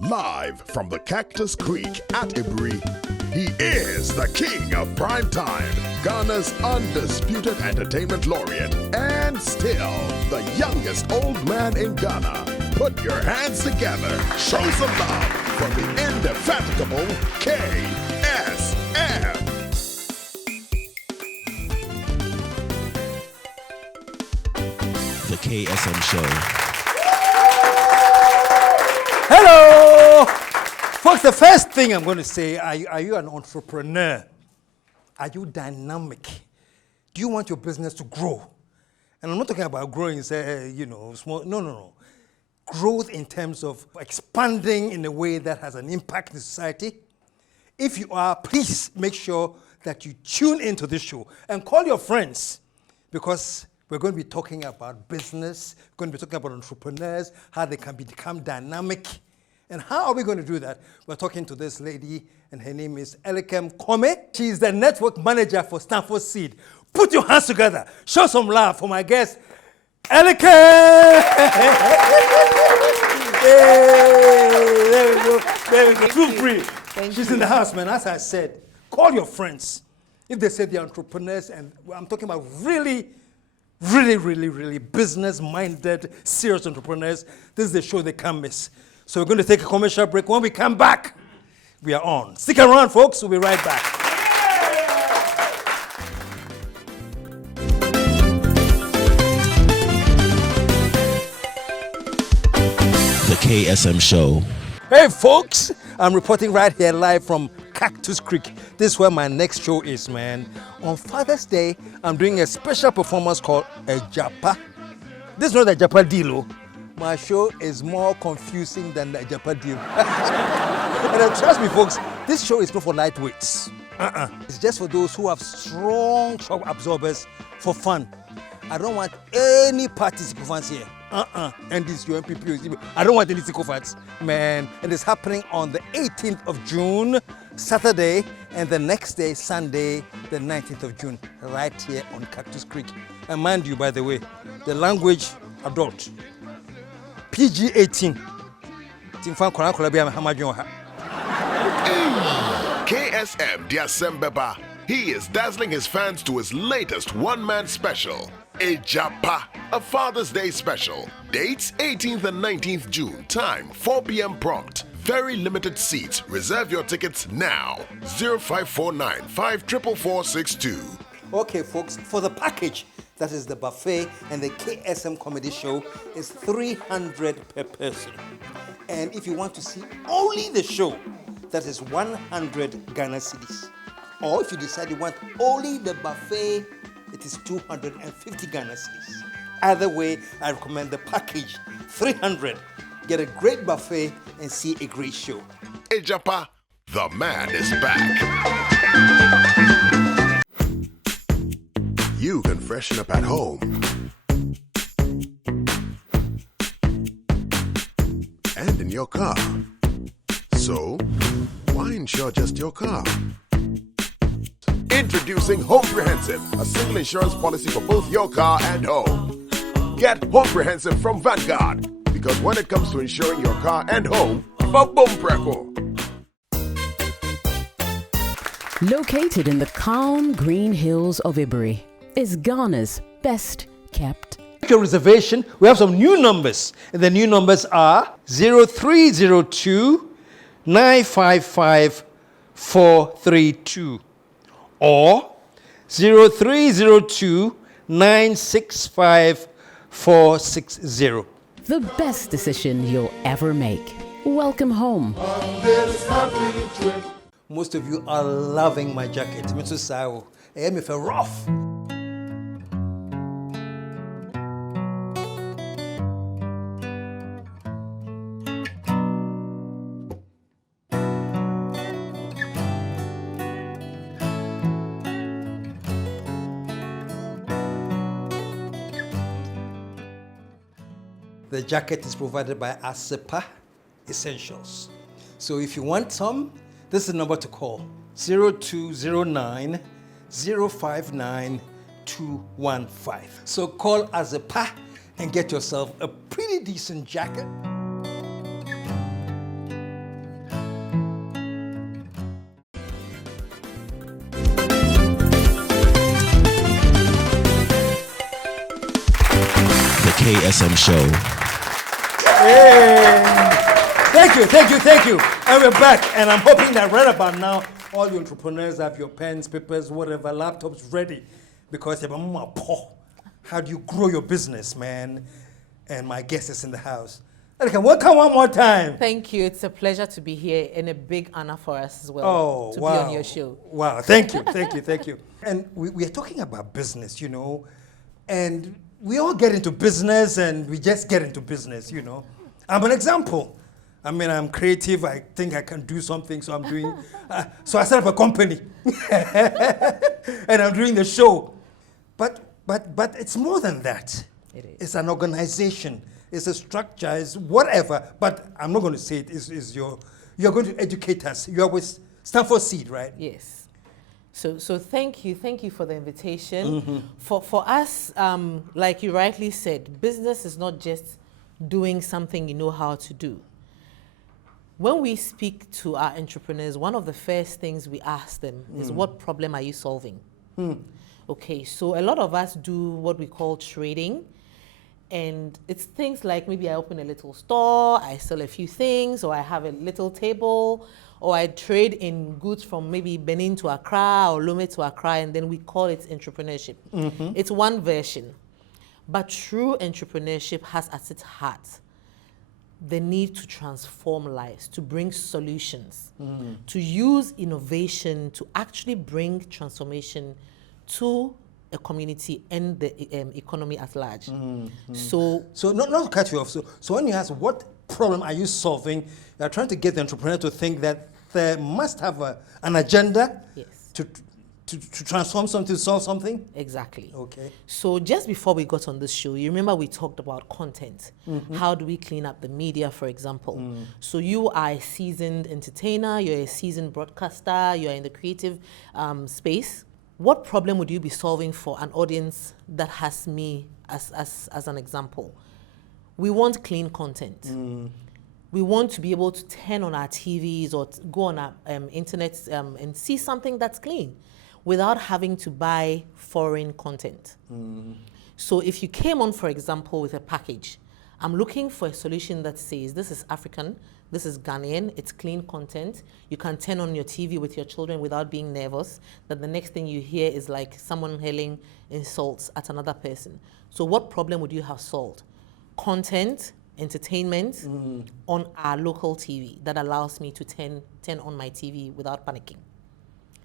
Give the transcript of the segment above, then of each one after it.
Live from the Cactus Creek at Ibri, he is the king of prime time, Ghana's undisputed entertainment laureate, and still the youngest old man in Ghana. Put your hands together, show some love for the indefatigable KSM. The KSM Show. Hello! Folks, the first thing I'm going to say, are you an entrepreneur? Are you dynamic? Do you want your business to grow? And I'm not talking about growing, say, small. No. Growth in terms of expanding in a way that has an impact in society. If you are, please make sure that you tune into this show and call your friends, because we're going to be talking about business, we're going to be talking about entrepreneurs, how they can become dynamic. And how are we going to do that? We're talking to this lady, and her name is Elikem Commey. She's the network manager for Stanford Seed. Put your hands together. Show some love for my guest, Elikem! Hey, there we go. Feel free. She's in the house, man. As I said, call your friends. If they say they're entrepreneurs, and I'm talking about really business-minded, serious entrepreneurs, this is the show they can't miss. So we're going to take a commercial break. When we come back, we are on. Stick around, folks. We'll be right back. The KSM Show. Hey, folks. I'm reporting right here live from Cactus Creek. This is where my next show is, man. On Father's Day, I'm doing a special performance called a Japa. This is not a Japa deal. My show is more confusing than the Japa deal. And trust me, folks, this show is not for lightweights. It's just for those who have strong shock absorbers for fun. I don't want any participants here. And this UMPP. I don't want any sycophants, man. And it's happening on the 18th of June, Saturday, and the next day, Sunday, the 19th of June, right here on Cactus Creek. And mind you, by the way, the language, adult. PG-18. KSM Diasembeba. He is dazzling his fans to his latest one-man special, A Japa, a Father's Day special. Dates 18th and 19th June. Time 4 p.m. prompt. Very limited seats. Reserve your tickets now. 0549 54462. Okay, folks, for the package, that is the buffet and the KSM comedy show, is 300 per person. And if you want to see only the show, that is 100 Ghana cedis. Or if you decide you want only the buffet, it is 250 Ghana cedis. Either way, I recommend the package, 300. Get a great buffet and see a great show. Ejapa, the man is back. You can freshen up at home and in your car. So, why insure just your car? Introducing Homeprehensive, a single insurance policy for both your car and home. Get Homeprehensive from Vanguard, because when it comes to insuring your car and home, boom preco. Located in the calm green hills of Ibri is Ghana's best kept. Your reservation, we have some new numbers. And the new numbers are 0302 955 432 or 0302 965 460. The best decision you'll ever make. Welcome home. Most of you are loving my jacket. Mr. Sao, I am if rough. The jacket is provided by Asenath Essentials. So if you want some, this is the number to call, 0209 059 215. So call Asenath and get yourself a pretty decent jacket. KSM Show. Hey. Thank you. And we're back. And I'm hoping that right about now, all the entrepreneurs have your pens, papers, whatever, laptops ready. Because how do you grow your business, man? And my guest is in the house. Elikem, welcome one more time. Thank you. It's a pleasure to be here and a big honor for us as well to be on your show. Wow, thank you. And we are talking about business, and we all get into business and we just get into business, I'm an example. I mean, I'm creative. I think I can do something, so I'm doing. So I set up a company, and I'm doing the show. But it's more than that. It is. It's an organization. It's a structure. It's whatever. But I'm not going to say it. You're going to educate us. You are with Stanford Seed, right? Yes. So thank you for the invitation. For us, like you rightly said, business is not just doing something you know how to do. When we speak to our entrepreneurs, one of the first things we ask them is, what problem are you solving? Okay, so a lot of us do what we call trading. And it's things like maybe I open a little store, I sell a few things, or I have a little table, or I trade in goods from maybe Benin to Accra or Lome to Accra, and then we call it entrepreneurship. It's one version. But true entrepreneurship has at its heart the need to transform lives, to bring solutions, to use innovation to actually bring transformation to a community and the economy at large. So not to cut you off. So when you ask what problem are you solving, you're trying to get the entrepreneur to think that they must have an agenda. Yes. To transform something, to solve something? Exactly. Okay. So just before we got on this show, you remember we talked about content. How do we clean up the media, for example? So you are a seasoned entertainer, you're a seasoned broadcaster, you're in the creative space. What problem would you be solving for an audience that has me as an example? We want clean content. We want to be able to turn on our TVs or go on our internet and see something that's clean without having to buy foreign content. So if you came on, for example, with a package, I'm looking for a solution that says, this is African, this is Ghanaian, it's clean content. You can turn on your TV with your children without being nervous that the next thing you hear is like someone hurling insults at another person. So what problem would you have solved? Content, entertainment on our local TV that allows me to turn on my TV without panicking,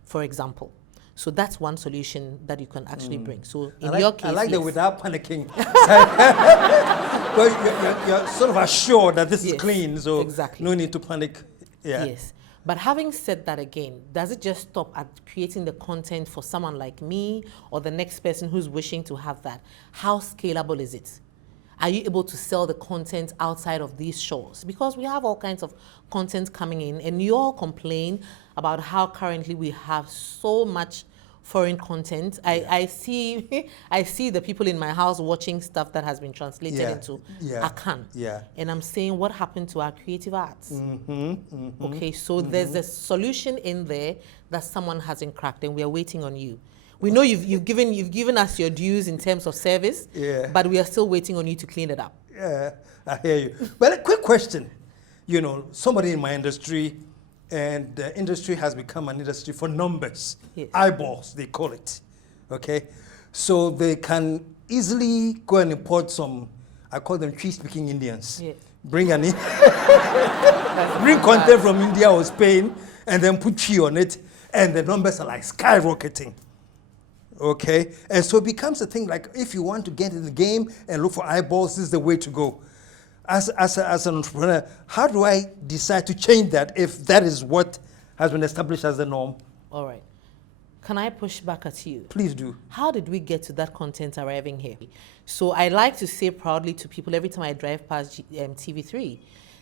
for example. So that's one solution that you can actually bring. So in your case, I like yes. that without panicking. Well, you're sort of assured that this is clean, so exactly. No need to panic. Yeah. Yes. But having said that again, does it just stop at creating the content for someone like me or the next person who's wishing to have that? How scalable is it? Are you able to sell the content outside of these shows? Because we have all kinds of content coming in, and you all complain about how currently we have so much foreign content. I see the people in my house watching stuff that has been translated into Akan. Yeah. And I'm saying, what happened to our creative arts? Okay, so there's a solution in there that someone hasn't cracked, and we are waiting on you. We know you've given us your dues in terms of service, but we are still waiting on you to clean it up. Yeah, I hear you. Well, a quick question. Somebody in my industry, and the industry has become an industry for numbers, eyeballs, they call it. Okay? So they can easily go and import some, I call them tree-speaking Indians. Yes. Bring content from India or Spain, and then put tree on it, and the numbers are like skyrocketing. Okay, and so it becomes a thing like if you want to get in the game and look for eyeballs, this is the way to go. As an entrepreneur, how do I decide to change that if that is what has been established as the norm? All right. Can I push back at you? Please do. How did we get to that content arriving here? So I like to say proudly to people every time I drive past TV3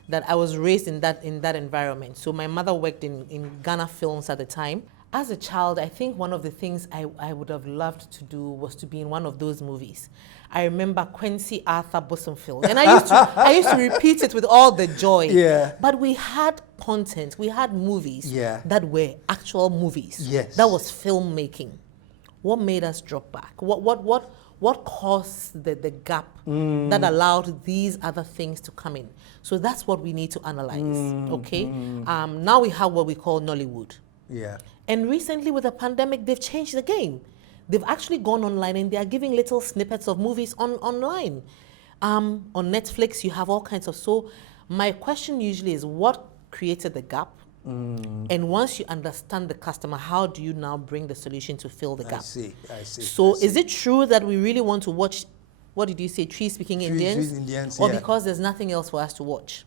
that I was raised in that environment. So my mother worked in Ghana Films at the time. As a child, I think one of the things I would have loved to do was to be in one of those movies. I remember Quincy Arthur Bosomfield, and I used to repeat it with all the joy. Yeah. But we had content, we had movies that were actual movies. Yes. That was filmmaking. What made us drop back? What What caused the gap that allowed these other things to come in? So that's what we need to analyze, okay? Now we have what we call Nollywood. Yeah. And recently with the pandemic, they've changed the game. They've actually gone online and they are giving little snippets of movies online. On Netflix, you have all kinds of, so my question usually is what created the gap? And once you understand the customer, how do you now bring the solution to fill the gap? I see. So is it true that we really want to watch, what did you say, tree-speaking Indians? Or because there's nothing else for us to watch?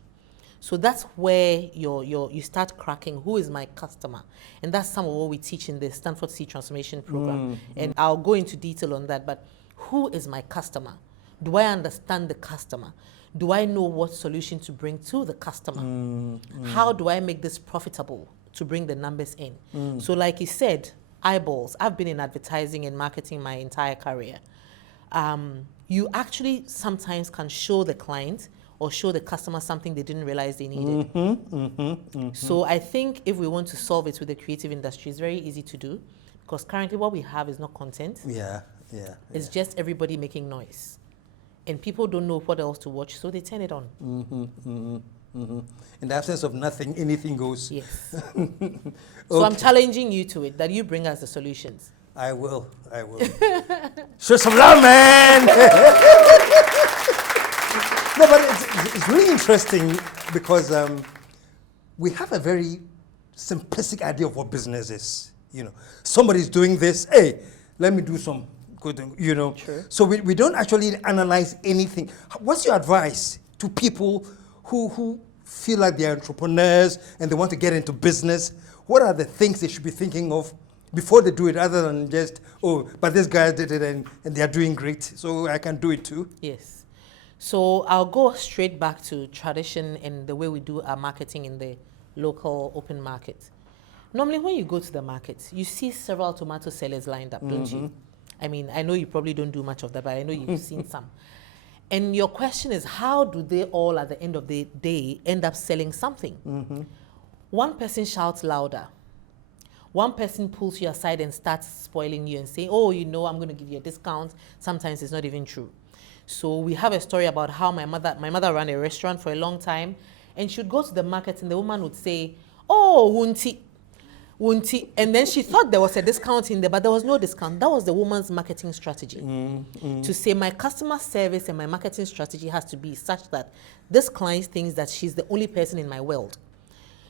So that's where you start cracking, who is my customer? And that's some of what we teach in the Stanford Seed transformation program. And I'll go into detail on that, but who is my customer? Do I understand the customer? Do I know what solution to bring to the customer? How do I make this profitable to bring the numbers in? So like you said, eyeballs. I've been in advertising and marketing my entire career. You actually sometimes can show the client or show the customer something they didn't realize they needed. So I think if we want to solve it with the creative industry, it's very easy to do because currently what we have is not content. It's just everybody making noise. And people don't know what else to watch, so they turn it on. In the absence of nothing, anything goes. Yes. So I'm challenging you to it, that you bring us the solutions. I will. Show some love, man! No, but it's really interesting because we have a very simplistic idea of what business is. You know, somebody's doing this, hey, let me do some good, you know. True. So we don't actually analyze anything. What's your advice to people who feel like they're entrepreneurs and they want to get into business? What are the things they should be thinking of before they do it, other than just, oh, but this guy did it and they're doing great, so I can do it too? Yes. So I'll go straight back to tradition and the way we do our marketing in the local open market. Normally when you go to the market, you see several tomato sellers lined up, don't you? I mean, I know you probably don't do much of that, but I know you've seen some. And your question is, how do they all at the end of the day end up selling something? One person shouts louder. One person pulls you aside and starts spoiling you and saying, oh, you know, I'm going to give you a discount. Sometimes it's not even true. So we have a story about how my mother ran a restaurant for a long time, and she would go to the market and the woman would say, oh, wunti. And then she thought there was a discount in there, but there was no discount. That was the woman's marketing strategy. To say my customer service and my marketing strategy has to be such that this client thinks that she's the only person in my world.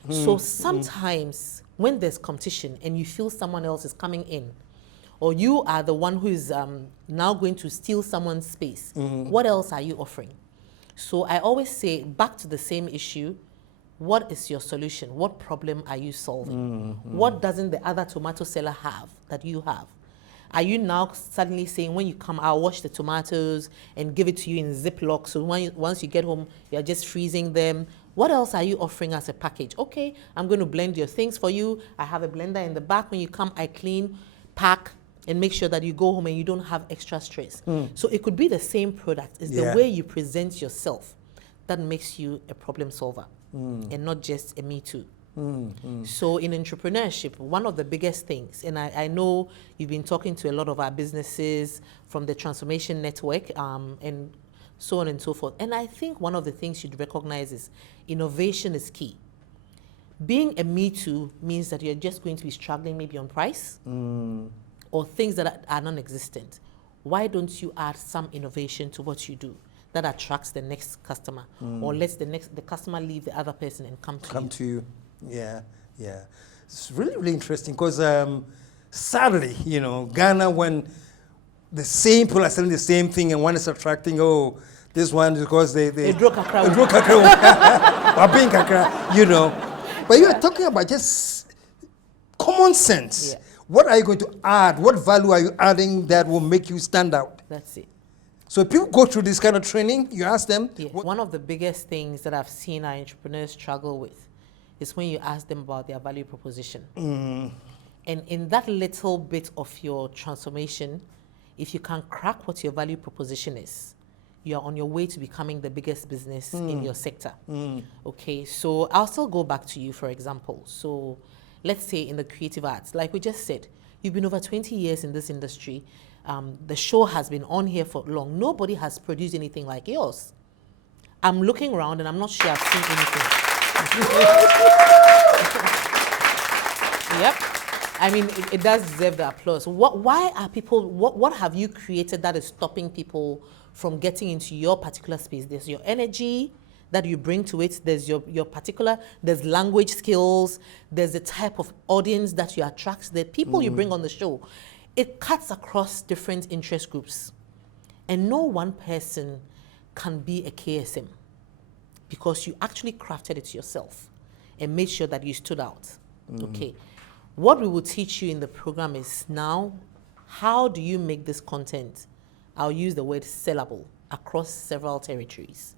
So sometimes when there's competition and you feel someone else is coming in, or you are the one who is now going to steal someone's space, what else are you offering? So I always say, back to the same issue, what is your solution? What problem are you solving? What doesn't the other tomato seller have that you have? Are you now suddenly saying, when you come, I'll wash the tomatoes and give it to you in Ziploc, so once you get home, you're just freezing them? What else are you offering as a package? Okay, I'm going to blend your things for you. I have a blender in the back. When you come, I clean, pack, and make sure that you go home and you don't have extra stress. So it could be the same product. It's the way you present yourself that makes you a problem solver. And not just a me too. So in entrepreneurship, one of the biggest things, and I know you've been talking to a lot of our businesses from the Transformation Network and so on and so forth. And I think one of the things you'd recognize is innovation is key. Being a me too means that you're just going to be struggling maybe on price or things that are non-existent. Why don't you add some innovation to what you do that attracts the next customer, or lets the customer leave the other person and come to you? Yeah. It's really, really interesting because sadly, you know, Ghana, when the same people are selling the same thing and one is attracting, oh, this one because they draw kakra, or being kakra, you know. But you are talking about just common sense. What are you going to add? What value are you adding that will make you stand out? That's it. So if people go through this kind of training, you ask them? One of the biggest things that I've seen our entrepreneurs struggle with is when you ask them about their value proposition. And in that little bit of your transformation, if you can crack what your value proposition is, you are on your way to becoming the biggest business in your sector. Okay, so I'll still go back to you, for example. So let's say in the creative arts, like we just said, you've been over 20 years in this industry. The show has been on here for long. Nobody has produced anything like yours. I'm looking around and I'm not sure I've seen anything. Yep. I mean, it does deserve the applause. Why are people, what have you created that is stopping people from getting into your particular space? There's your energy that you bring to it. There's your particular, there's language skills. There's the type of audience that you attract, the people you bring on the show. It cuts across different interest groups. And no one person can be a KSM because you actually crafted it yourself and made sure that you stood out. Okay. What we will teach you in the program is now, how do you make this content, I'll use the word sellable, across several territories?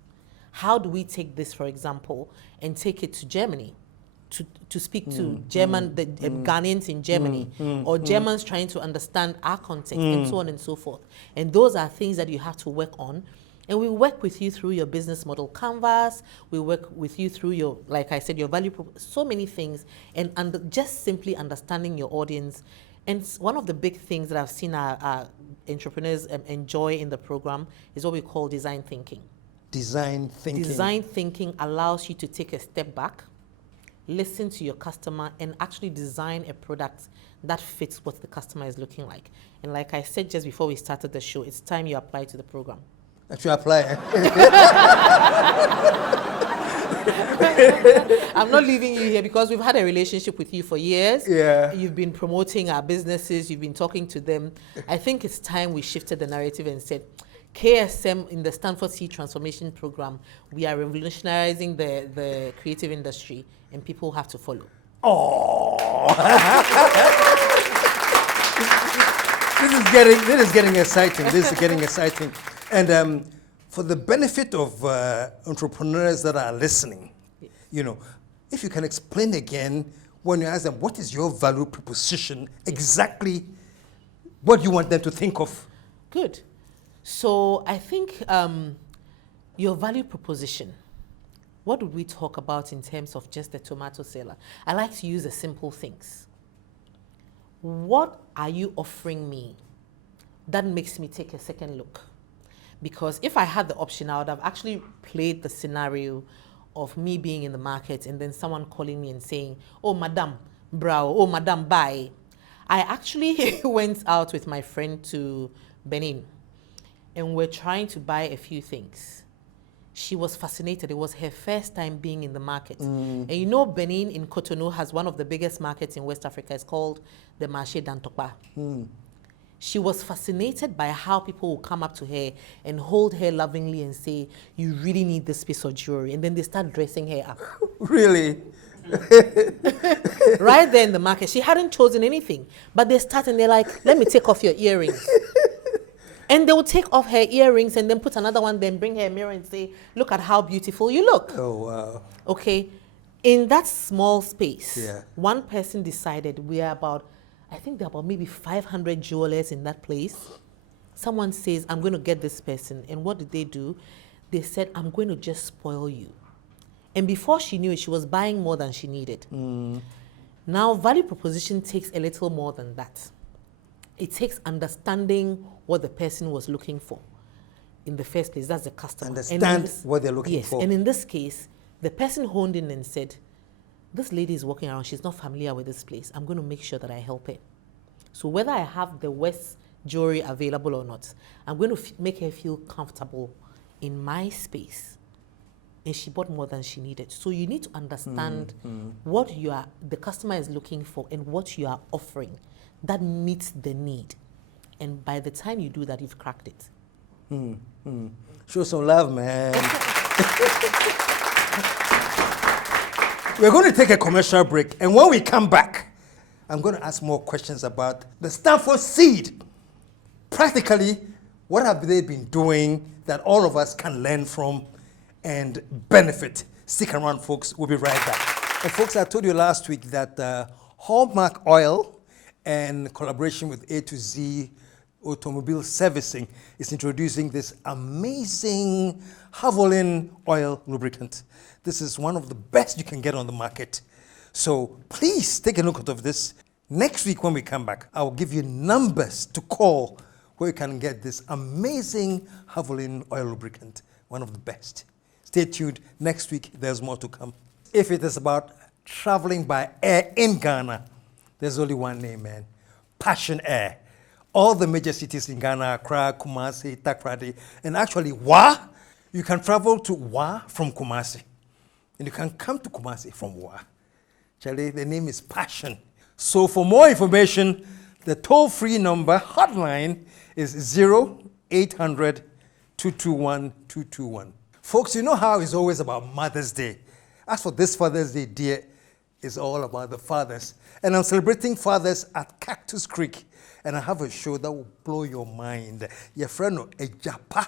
How do we take this, for example, and take it to Germany to speak to Ghanaians in Germany, or Germans trying to understand our context, and so on and so forth. And those are things that you have to work on. And we work with you through your business model canvas. We work with you through your, like I said, your value, so many things, and just simply understanding your audience. And one of the big things that I've seen our entrepreneurs enjoy in the program is what we call design thinking. Design thinking. Design thinking allows you to take a step back, listen to your customer, and actually design a product that fits what the customer is looking like. And like I said just before we started the show, it's time you apply to the program. Actually apply. I'm not leaving you here because we've had a relationship with you for years. Yeah. You've been promoting our businesses. You've been talking to them. I think it's time we shifted the narrative and said, KSM in the Stanford Seed transformation program, we are revolutionizing the creative industry, and people have to follow. Oh. This is getting exciting. This is getting exciting. And for the benefit of entrepreneurs that are listening, you know, if you can explain again, when you ask them, what is your value proposition, exactly what you want them to think of? Good. So I think your value proposition, what would we talk about in terms of just the tomato seller? I like to use the simple things. What are you offering me that makes me take a second look? Because if I had the option, I would have actually played the scenario of me being in the market and then someone calling me and saying, oh, madam, brow, oh, madam, buy. I actually went out with my friend to Benin, and we're trying to buy a few things. She was fascinated. It was her first time being in the market. And you know, Benin in Cotonou has one of the biggest markets in West Africa. It's called the Marché d'Antokpa. She was fascinated by how people will come up to her and hold her lovingly and say, you really need this piece of jewelry. And then they start dressing her up. Really? Right there in the market. She hadn't chosen anything. But they start and they're like, let me take off your earrings. And they will take off her earrings and then put another one, then bring her a mirror and say, look at how beautiful you look. Oh, wow. Okay. In that small space, Yeah. one person decided we are about, I think there are about maybe 500 jewelers in that place. Someone says, I'm going to get this person. And what did they do? They said, I'm going to just spoil you. And before she knew it, she was buying more than she needed. Now, value proposition takes a little more than that. It takes understanding what the person was looking for in the first place. That's the customer. Understand what they're looking for. Yes, and in this case, the person honed in and said, this lady is walking around, she's not familiar with this place. I'm going to make sure that I help her. So whether I have the West jewelry available or not, I'm going to make her feel comfortable in my space. And she bought more than she needed. So you need to understand what the customer is looking for and what you are offering that meets the need. And by the time you do that, you've cracked it. Show some love, man. We're going to take a commercial break. And when we come back, I'm going to ask more questions about the Stanford Seed. Practically, what have they been doing that all of us can learn from and benefit? Stick around, folks. We'll be right back. And folks, I told you last week that Hallmark Oil, and collaboration with A to Z Automobile Servicing, is introducing this amazing Havolin oil lubricant. This is one of the best you can get on the market. So please take a look at this. Next week when we come back, I will give you numbers to call where you can get this amazing Havilland oil lubricant, one of the best. Stay tuned. Next week, there's more to come. If it is about traveling by air in Ghana, there's only one name, man. Passion Air. All the major cities in Ghana, Accra, Kumasi, Takoradi, and actually Wa. You can travel to Wa from Kumasi. And you can come to Kumasi from Wa. Charlie, the name is Passion. So for more information, the toll-free number hotline is 0800-221-221. Folks, you know how it's always about Mother's Day. As for this Father's Day, dear, it's all about the fathers. And I'm celebrating fathers at Cactus Creek. And I have a show that will blow your mind. Your friend, a japa.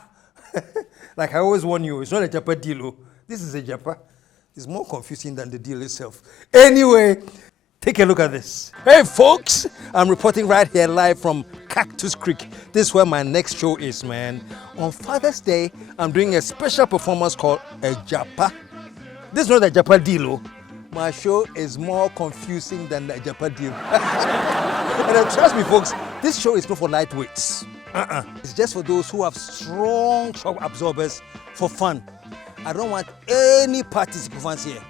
Like I always warn you, it's not a japa deal. This is a japa. It's more confusing than the deal itself. Anyway, take a look at this. Hey, folks, I'm reporting right here live from Cactus Creek. This is where my next show is, man. On Father's Day, I'm doing a special performance called a japa. This is not a japa deal. My show is more confusing than the japa deal. And trust me, folks, this show is not for lightweights. It's just for those who have strong shock absorbers for fun. I don't want any party sycophants here.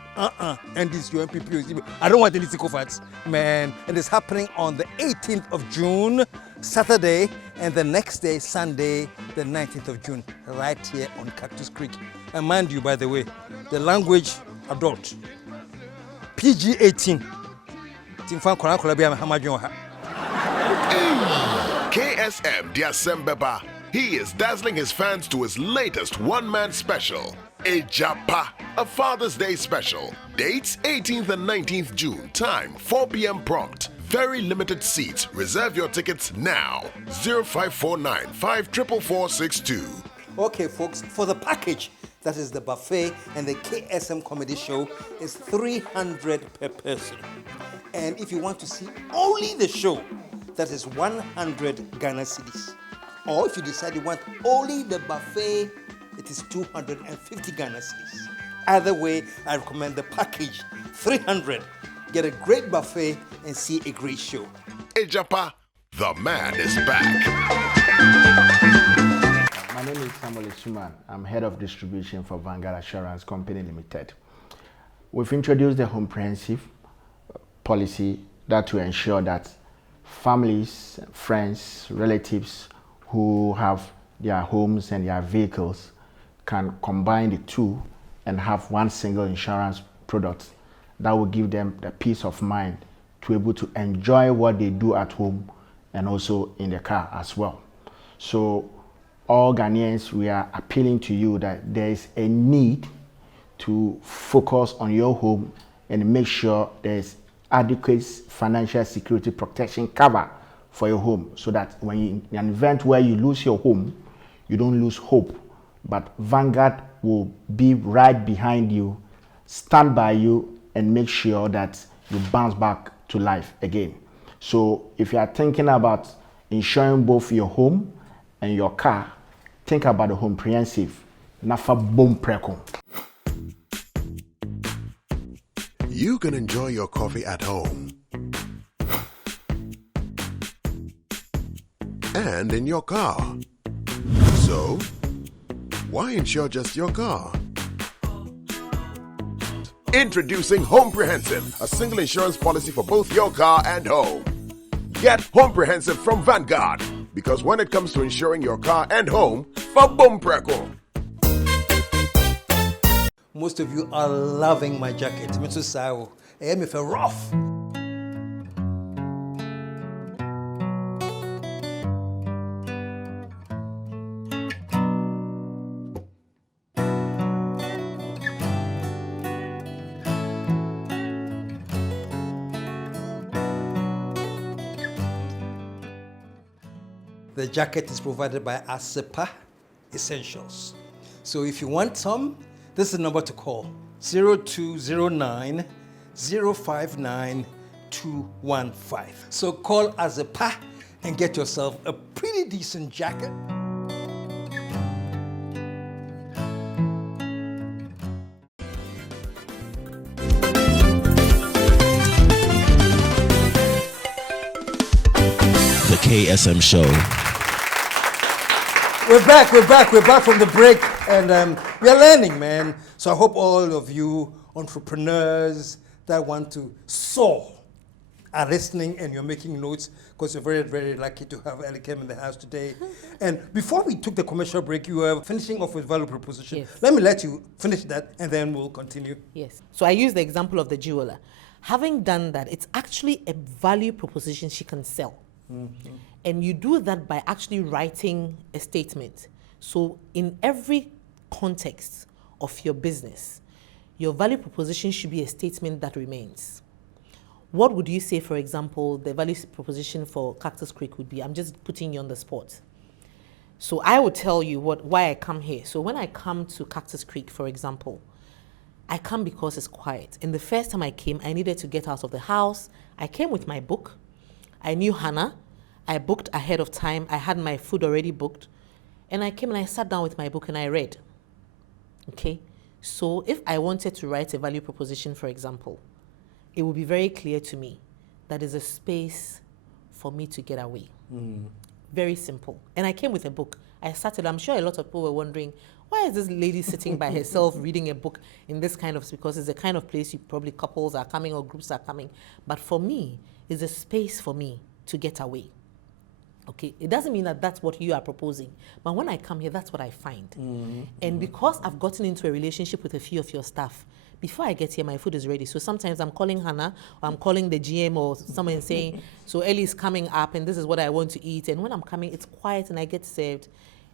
And this your MPP. I don't want any sycophants, man. And it's happening on the 18th of June, Saturday, and the next day, Sunday, the 19th of June, right here on Cactus Creek. And mind you, by the way, the language, adult. PG-18. KSM Diasembeba. He is dazzling his fans to his latest one-man special, A Japa, a Father's Day special. Dates 18th and 19th June. Time 4 p.m. prompt. Very limited seats. Reserve your tickets now. 0549 54462. Okay, folks, for the package, that is the buffet and the KSM comedy show, is $300 per person. And if you want to see only the show, that is 100 Ghana cedis. Or if you decide you want only the buffet, it is 250 Ghana cedis. Either way, I recommend the package, 300. Get a great buffet and see a great show. A Japa, the man is back. My name is Samuel Isuman. I'm head of distribution for Vanguard Assurance Company Limited. We've introduced a comprehensive policy that will ensure that families, friends, relatives who have their homes and their vehicles can combine the two and have one single insurance product that will give them the peace of mind to be able to enjoy what they do at home and also in the car as well. So all Ghanaians, we are appealing to you that there is a need to focus on your home and make sure there is adequate financial security protection cover for your home, so that when you, in an event where you lose your home, you don't lose hope. But Vanguard will be right behind you, stand by you, and make sure that you bounce back to life again. So if you are thinking about insuring both your home and your car, think about the comprehensive Nafa Bom Preko. You can enjoy your coffee at home and in your car. So, why insure just your car? Introducing Homeprehensive, a single insurance policy for both your car and home. Get Homeprehensive from Vanguard, because when it comes to insuring your car and home, for Bom Preko. Most of you are loving my jacket. Mr. Sao, I am rough. The jacket is provided by Asenath Essentials. So if you want some, this is the number to call, 0209 059 215. So call Asenath and get yourself a pretty decent jacket. The KSM Show. We're back from the break, and we are learning, man. So I hope all of you entrepreneurs that want to soar are listening and you're making notes, because you're very, very lucky to have Elikem in the house today. And before we took the commercial break, you were finishing off with value proposition. Yes. Let me let you finish that, and then we'll continue. Yes. So I use the example of the jeweler. Having done that, it's actually a value proposition she can sell. Mm-hmm. And you do that by actually writing a statement. So in every context of your business, your value proposition should be a statement that remains. What would you say, for example, the value proposition for Cactus Creek would be? I'm just putting you on the spot. So I would tell you why I come here. So when I come to Cactus Creek, for example, I come because it's quiet. And the first time I came, I needed to get out of the house. I came with my book. I knew Hannah. I booked ahead of time. I had my food already booked. And I came and I sat down with my book and I read. Okay? So if I wanted to write a value proposition, for example, it would be very clear to me that there's a space for me to get away. Very simple. And I came with a book. I started, I'm sure a lot of people were wondering, why is this lady sitting by herself reading a book in this kind of, because it's the kind of place you probably couples are coming or groups are coming. But for me, it's a space for me to get away. Okay, it doesn't mean that that's what you are proposing, but when I come here, that's what I find. And because I've gotten into a relationship with a few of your staff, before I get here, my food is ready. So sometimes I'm calling Hannah, or I'm calling the GM or someone saying, so Ellie is coming up and this is what I want to eat. And when I'm coming, it's quiet and I get served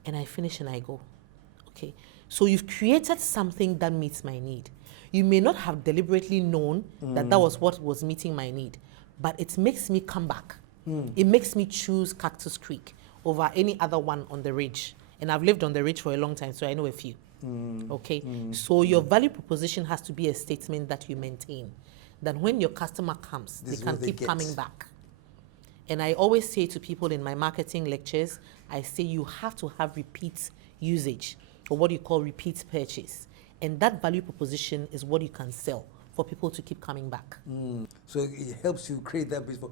and I finish and I go. Okay, so you've created something that meets my need. You may not have deliberately known that that was what was meeting my need, but it makes me come back. It makes me choose Cactus Creek over any other one on the ridge. And I've lived on the ridge for a long time, so I know a few. Okay, so your value proposition has to be a statement that you maintain, that when your customer comes, they can keep coming back. And I always say to people in my marketing lectures, I say you have to have repeat usage, or what you call repeat purchase. And that value proposition is what you can sell for people to keep coming back. So it helps you create that business for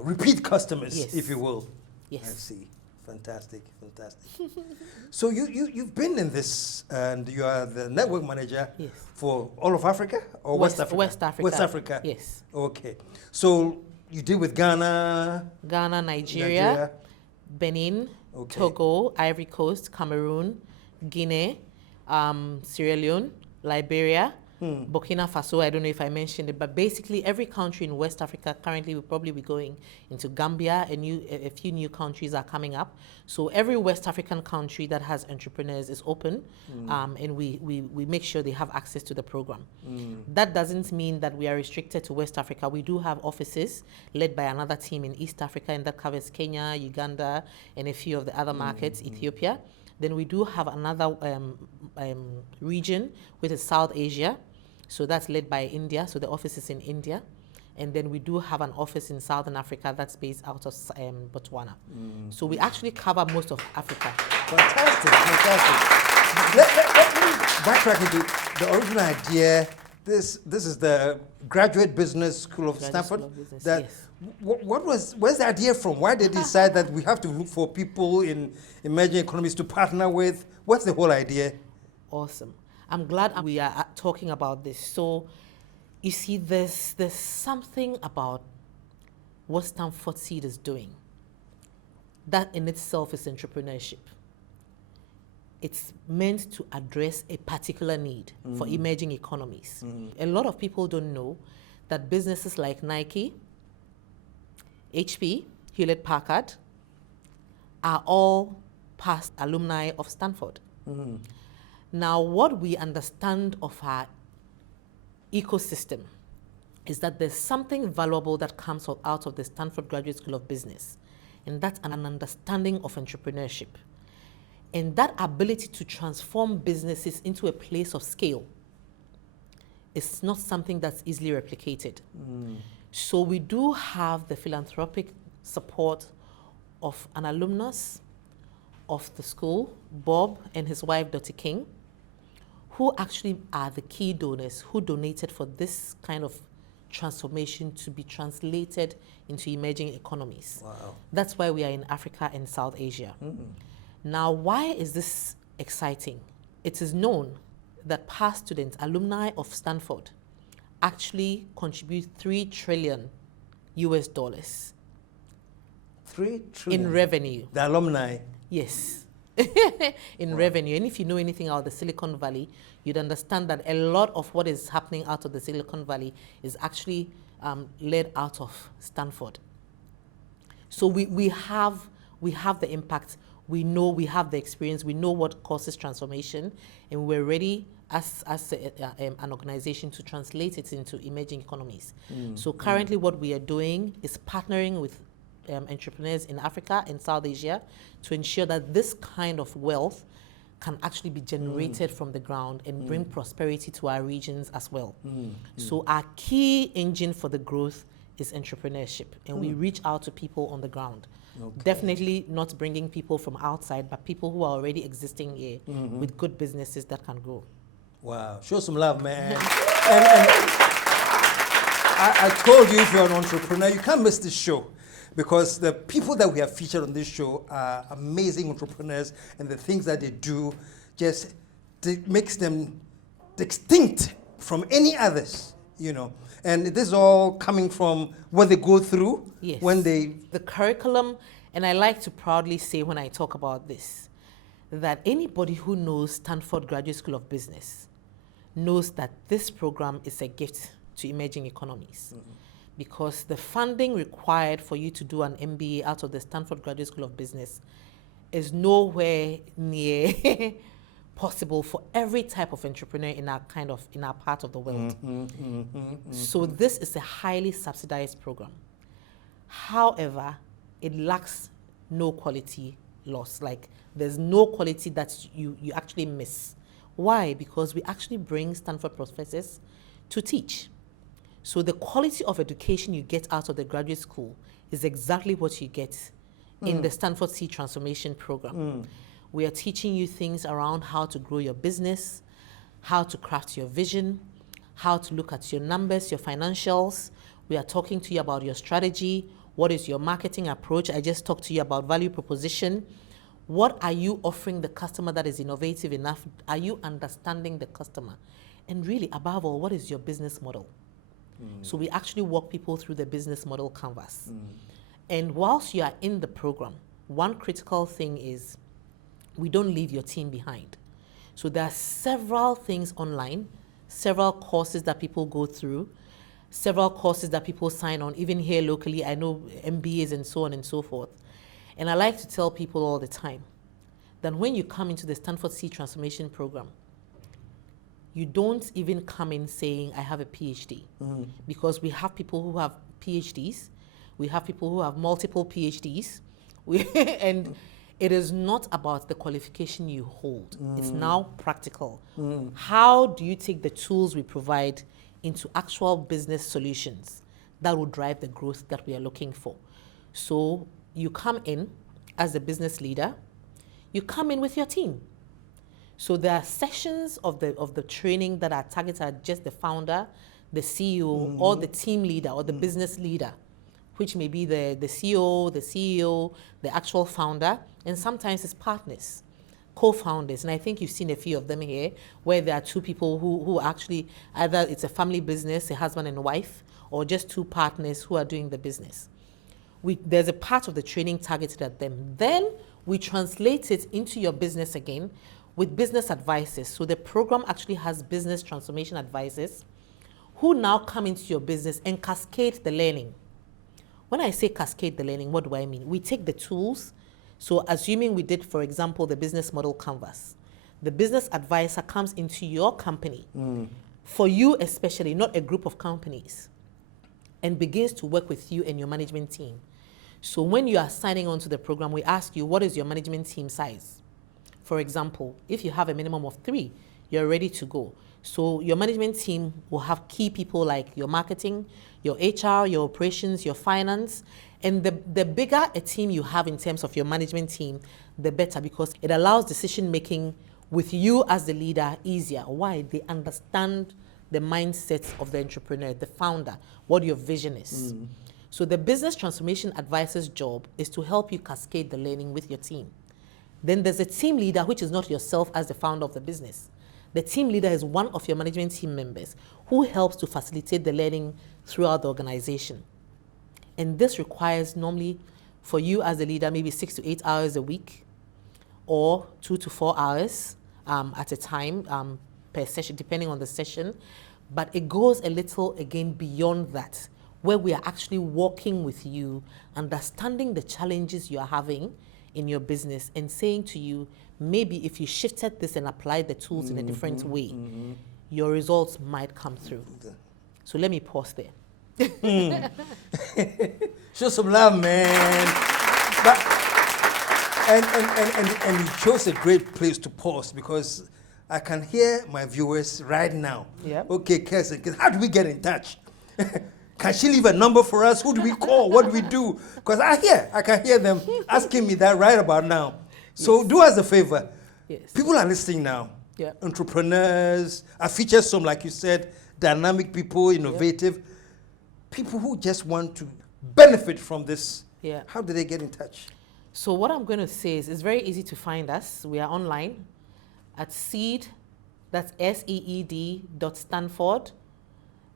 repeat customers, Yes. if you will. Yes. I see. Fantastic. So you've been in this, and you are the network manager Yes. for all of Africa or West Africa? West Africa. West Africa. Yes. Okay. So you deal with Ghana, Nigeria, Benin, Okay. Togo, Ivory Coast, Cameroon, Guinea, Sierra Leone, Liberia, Burkina Faso. I don't know if I mentioned it, but basically every country in West Africa. Currently we'll probably be going into Gambia. A few new countries are coming up. So every West African country that has entrepreneurs is open, and we make sure they have access to the program. That doesn't mean that we are restricted to West Africa. We do have offices led by another team in East Africa, and that covers Kenya, Uganda, and a few of the other markets, Ethiopia. Then we do have another region, which is South Asia. So that's led by India. So the office is in India. And then we do have an office in Southern Africa that's based out of Botswana. So we actually cover most of Africa. Fantastic. Let me backtrack into the original idea. This is the Graduate Business School of Stanford. School of Business, That yes. where's the idea from? Why did they decide that we have to look for people in emerging economies to partner with? What's the whole idea? Awesome. I'm glad we are talking about this. So, you see, there's something about what Stanford Seed is doing. That in itself is entrepreneurship. It's meant to address a particular need for emerging economies. A lot of people don't know that businesses like Nike, HP, Hewlett-Packard are all past alumni of Stanford. Now, what we understand of our ecosystem is that there's something valuable that comes out of the Stanford Graduate School of Business, and that's an understanding of entrepreneurship. And that ability to transform businesses into a place of scale is not something that's easily replicated. So we do have the philanthropic support of an alumnus of the school, Bob and his wife, Dr. King, who actually are the key donors who donated for this kind of transformation to be translated into emerging economies. Wow. That's why we are in Africa and South Asia. Now, why is this exciting? It is known that past students, alumni of Stanford, actually contribute $3 trillion US. 3 trillion in revenue. The alumni. Yes. In revenue. And if you know anything about the Silicon Valley, you'd understand that a lot of what is happening out of the Silicon Valley is actually led out of Stanford. So we have the impact. We know, we have the experience. We know what causes transformation, and we're ready as an organization to translate it into emerging economies. So currently what we are doing is partnering with entrepreneurs in Africa and South Asia to ensure that this kind of wealth can actually be generated from the ground and bring prosperity to our regions as well. So our key engine for the growth is entrepreneurship, and we reach out to people on the ground. Definitely not bringing people from outside, but people who are already existing here with good businesses that can grow. Wow, show some love, man. and I told you, if you're an entrepreneur, you can't miss this show, because the people that we have featured on this show are amazing entrepreneurs, and the things that they do just makes them distinct from any others, you know. And this is all coming from what they go through when they... The curriculum, and I like to proudly say when I talk about this, that anybody who knows Stanford Graduate School of Business knows that this program is a gift to emerging economies. Because the funding required for you to do an MBA out of the Stanford Graduate School of Business is nowhere near possible for every type of entrepreneur in our part of the world. So this is a highly subsidized program. However, it lacks no quality loss. Like, there's no quality that you actually miss. Why? Because we actually bring Stanford professors to teach. So the quality of education you get out of the graduate school is exactly what you get in the Stanford Seed transformation program. We are teaching you things around how to grow your business, how to craft your vision, how to look at your numbers, your financials. We are talking to you about your strategy. What is your marketing approach? I just talked to you about value proposition. What are you offering the customer that is innovative enough? Are you understanding the customer? And really, above all, what is your business model? So we actually walk people through the business model canvas. And whilst you are in the program, one critical thing is we don't leave your team behind. So there are several things online, several courses that people go through, several courses that people sign on, even here locally. I know MBAs and so on and so forth. And I like to tell people all the time that when you come into the Stanford Seed Transformation Program, you don't even come in saying, I have a PhD. Because we have people who have PhDs, we have people who have multiple PhDs, and it is not about the qualification you hold. It's now practical. How do you take the tools we provide into actual business solutions that will drive the growth that we are looking for? So you come in as a business leader, you come in with your team. So there are sessions of the training that are targeted at just the founder, the CEO, or the team leader, or the business leader, which may be the CEO, the CEO, the actual founder, and sometimes it's partners, co-founders. And I think you've seen a few of them here, where there are two people who actually, either it's a family business, a husband and wife, or just two partners who are doing the business. There's a part of the training targeted at them. Then we translate it into your business again with business advisors. So the program actually has business transformation advisors who now come into your business and cascade the learning. When I say cascade the learning, what do I mean? We take the tools. So assuming we did, for example, the business model canvas, the business advisor comes into your company, for you especially, not a group of companies, and begins to work with you and your management team. So when you are signing on to the program, we ask you, what is your management team size? For example, if you have a minimum of 3, you're ready to go. So your management team will have key people like your marketing, your HR, your operations, your finance. And the bigger a team you have in terms of your management team, the better, because it allows decision making with you as the leader easier. Why? They understand the mindset of the entrepreneur, the founder, what your vision is. So the business transformation advisor's job is to help you cascade the learning with your team. Then there's a team leader, which is not yourself as the founder of the business. The team leader is one of your management team members who helps to facilitate the learning throughout the organization. And this requires normally for you as a leader, maybe 6 to 8 hours a week or 2 to 4 hours at a time per session, depending on the session. But it goes a little, again, beyond that, where we are actually working with you, understanding the challenges you are having in your business and saying to you, maybe if you shifted this and applied the tools in a different way, your results might come through. So let me pause there. Show some love, man. But, and you chose a great place to pause because I can hear my viewers right now. Yep. Okay, KSM, how do we get in touch? Can she leave a number for us? Who do we call? What do we do? Because I can hear them asking me that right about now. So do us a favor. Yes. People are listening now. Yeah. Entrepreneurs. I feature some, like you said, dynamic people, innovative, people who just want to benefit from this. Yeah. How do they get in touch? So what I'm going to say is it's very easy to find us. We are online at Seed, that's SEED.Stanford.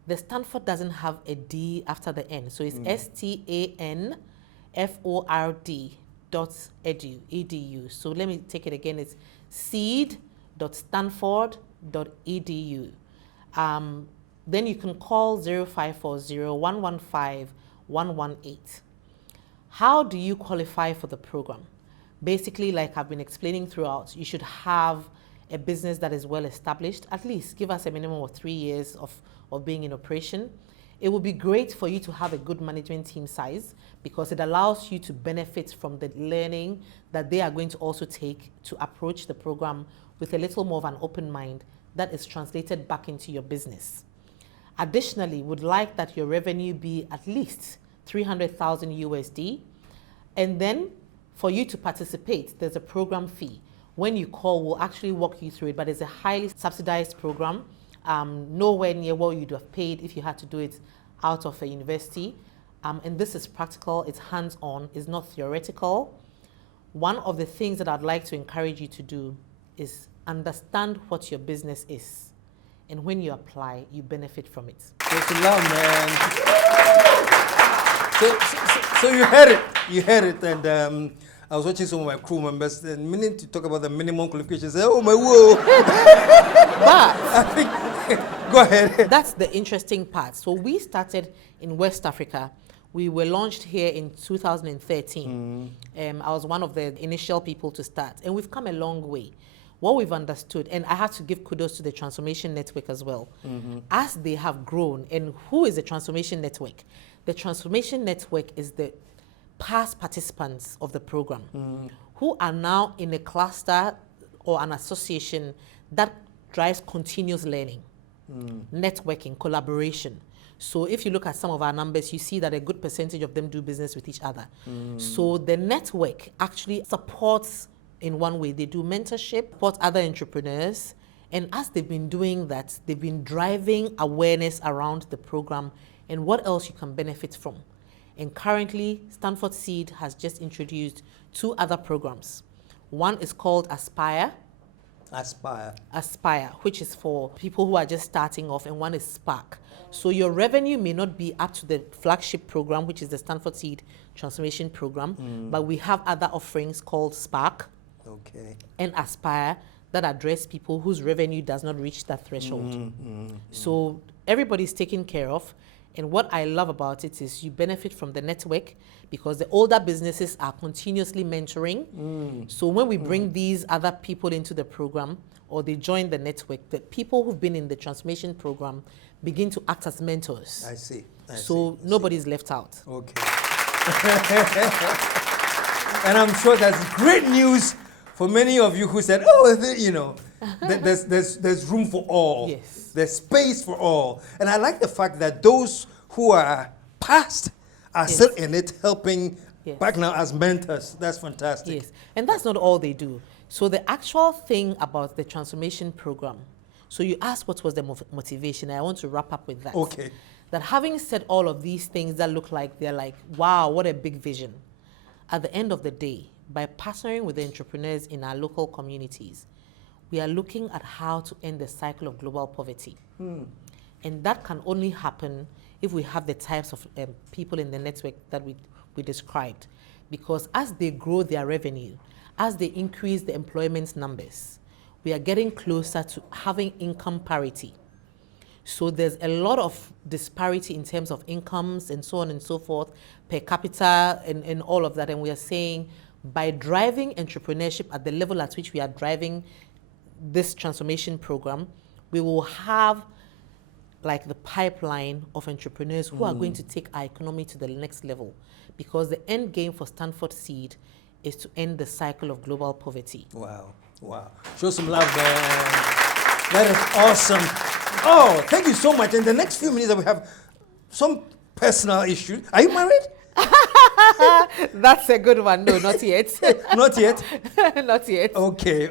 The Stanford doesn't have a D after the N, so it's STANFORD.edu. So let me take it again. It's seed.stanford.edu. Then you can call 0540-115-118. How do you qualify for the program? Basically, like I've been explaining throughout, you should have a business that is well established. At least give us a minimum of 3 years of being in operation. It would be great for you to have a good management team size because it allows you to benefit from the learning that they are going to also take to approach the program with a little more of an open mind that is translated back into your business. Additionally, would like that your revenue be at least 300,000 USD. And then for you to participate, there's a program fee. When you call, we'll actually walk you through it, but it's a highly subsidized program, nowhere near what you'd have paid if you had to do it out of a university. And this is practical, it's hands-on, it's not theoretical. One of the things that I'd like to encourage you to do is understand what your business is. And when you apply, you benefit from it. It's love, man. So you heard it, and I was watching some of my crew members, and the minute to talk about the minimum qualifications, I said, oh my whoa. But I think, go ahead. That's the interesting part. So we started in West Africa. We were launched here in 2013. I was one of the initial people to start, and we've come a long way. What we've understood, and I have to give kudos to the Transformation Network as well, as they have grown. And who is the Transformation Network? The Transformation Network is the past participants of the program who are now in a cluster or an association that drives continuous learning, networking, collaboration. So if you look at some of our numbers, you see that a good percentage of them do business with each other. So the network actually supports in one way. They do mentorship, support other entrepreneurs. And as they've been doing that, they've been driving awareness around the program and what else you can benefit from. And currently, Stanford Seed has just introduced 2 other programs. One is called Aspire, which is for people who are just starting off, and one is Spark. So your revenue may not be up to the flagship program, which is the Stanford Seed Transformation Program, but we have other offerings called Spark and Aspire that address people whose revenue does not reach that threshold. So everybody's taken care of. And what I love about it is you benefit from the network because the older businesses are continuously mentoring. So when we bring these other people into the program or they join the network, the people who've been in the transformation program begin to act as mentors. I see. So nobody's left out. Okay. And I'm sure that's great news for many of you who said, oh, there's room for all. Yes. There's space for all. And I like the fact that those who are past are still in it, helping back now as mentors. That's fantastic. Yes. And that's not all they do. So the actual thing about the transformation program, so you asked what was the motivation. I want to wrap up with that. Okay. That having said all of these things that look like they're like, wow, what a big vision. At the end of the day, by partnering with the entrepreneurs in our local communities, we are looking at how to end the cycle of global poverty. And that can only happen if we have the types of people in the network that we described. Because as they grow their revenue, as they increase the employment numbers, we are getting closer to having income parity. So there's a lot of disparity in terms of incomes and so on and so forth, per capita and all of that. And we are saying by driving entrepreneurship at the level at which we are driving this transformation program, we will have like the pipeline of entrepreneurs who are going to take our economy to the next level. Because the end game for Stanford Seed is to end the cycle of global poverty. Wow, wow. Show some love there. That is awesome. Oh, thank you so much. In the next few minutes, we have some personal issues. Are you married? That's a good one. No, not yet. Not yet? Not yet. Okay.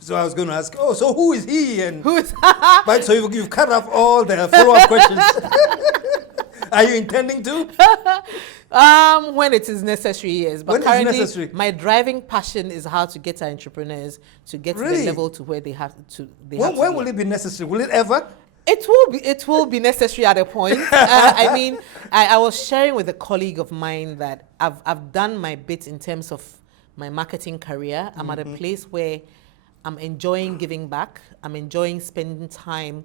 So I was going to ask, so who is he? And Who's but so you've cut off all the follow-up questions. Are you intending to? When it is necessary, yes. But When it's currently, necessary? my driving passion is how to get our entrepreneurs to get to Really? the level to where they have to. When will it be necessary? Will it ever? It will be necessary at a point. I mean, I was sharing with a colleague of mine that I've done my bit in terms of my marketing career. I'm at a place where I'm enjoying giving back. I'm enjoying spending time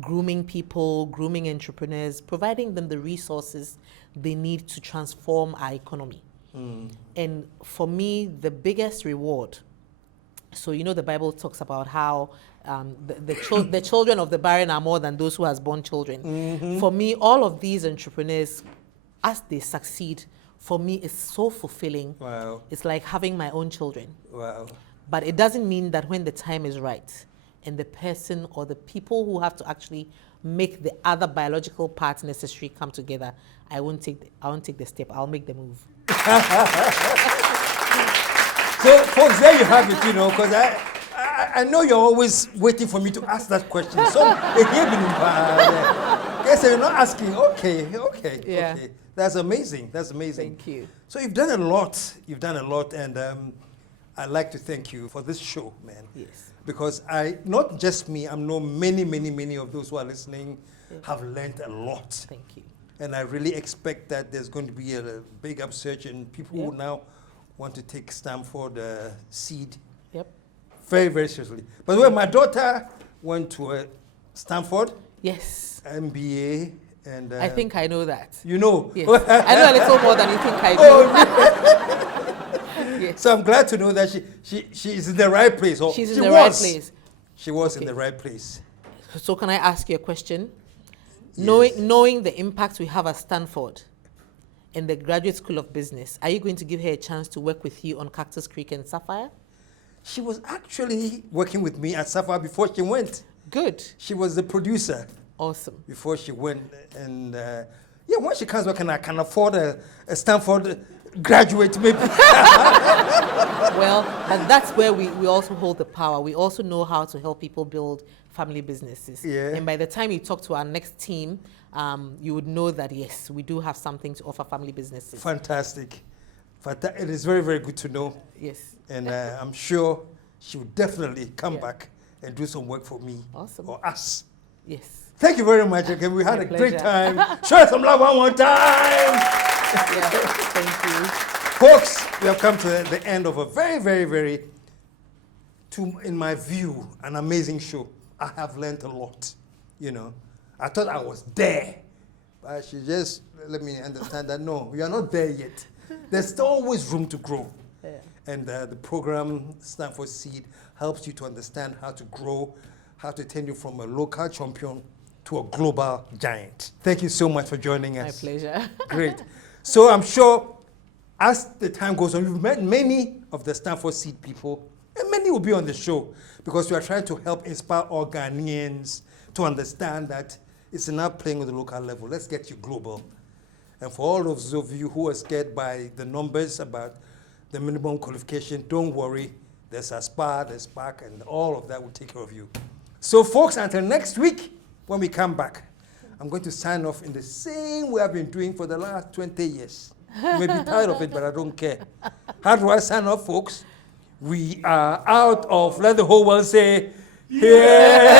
grooming people, grooming entrepreneurs, providing them the resources they need to transform our economy. And for me, the biggest reward, so you know the Bible talks about how the children of the barren are more than those who has born children. For me, all of these entrepreneurs, as they succeed, for me, it's so fulfilling. Wow. It's like having my own children. Wow. But it doesn't mean that when the time is right and the person or the people who have to actually make the other biological parts necessary come together, I won't take the step. I'll make the move. So, folks, there you have it, because I know you're always waiting for me to ask that question. So, yes, you're not asking. Okay. Yeah. Okay. That's amazing. Thank you. So you've done a lot. And I'd like to thank you for this show, man. Yes. Because not just me, I know many of those who are listening have learned a lot. Thank you. And I really expect that there's going to be a big upsurge in people who now want to take Stanford Seed very, very seriously. By the way, my daughter went to Stanford. Yes. MBA. And I think I know that. You know? Yes. I know a little more than you think I do. Yes. So I'm glad to know that she's in the right place. She's in the right place. She was in the right place. So can I ask you a question? Yes. Knowing the impact we have at Stanford in the Graduate School of Business, are you going to give her a chance to work with you on Cactus Creek and Sapphire? She was actually working with me at Sapphire before she went. Good. She was the producer. Awesome. Before she went. And when she comes back and I can afford a Stanford graduate maybe. Well, but that's where we also hold the power. We also know how to help people build family businesses. Yeah. And by the time you talk to our next team, you would know that, yes, we do have something to offer family businesses. Fantastic. It is very, very good to know. Yes. And I'm sure she will definitely come back and do some work for me. Awesome. Or us. Yes. Thank you very much again. We had a great pleasure. time. Show us some love one more time. Yeah, thank you. Folks, we have come to the end of a very, very, very, in my view, an amazing show. I have learned a lot, I thought I was there, but she just let me understand that, no, we are not there yet. There's still always room to grow. Yeah. And the program, Stanford Seed, helps you to understand how to grow, how to turn you from a local champion to a global giant. Thank you so much for joining us. My pleasure. Great. So I'm sure as the time goes on, you've met many of the Stanford Seed people, and many will be on the show because we are trying to help inspire all Ghanaians to understand that it's not playing on the local level. Let's get you global. And for all of those of you who are scared by the numbers about the minimum qualification, don't worry. There's Aspire, there's Spark, and all of that will take care of you. So folks, until next week, when we come back, I'm going to sign off in the same way I've been doing for the last 20 years. You may be tired of it, but I don't care. How do I sign off, folks? We are out of, let the whole world say, yeah.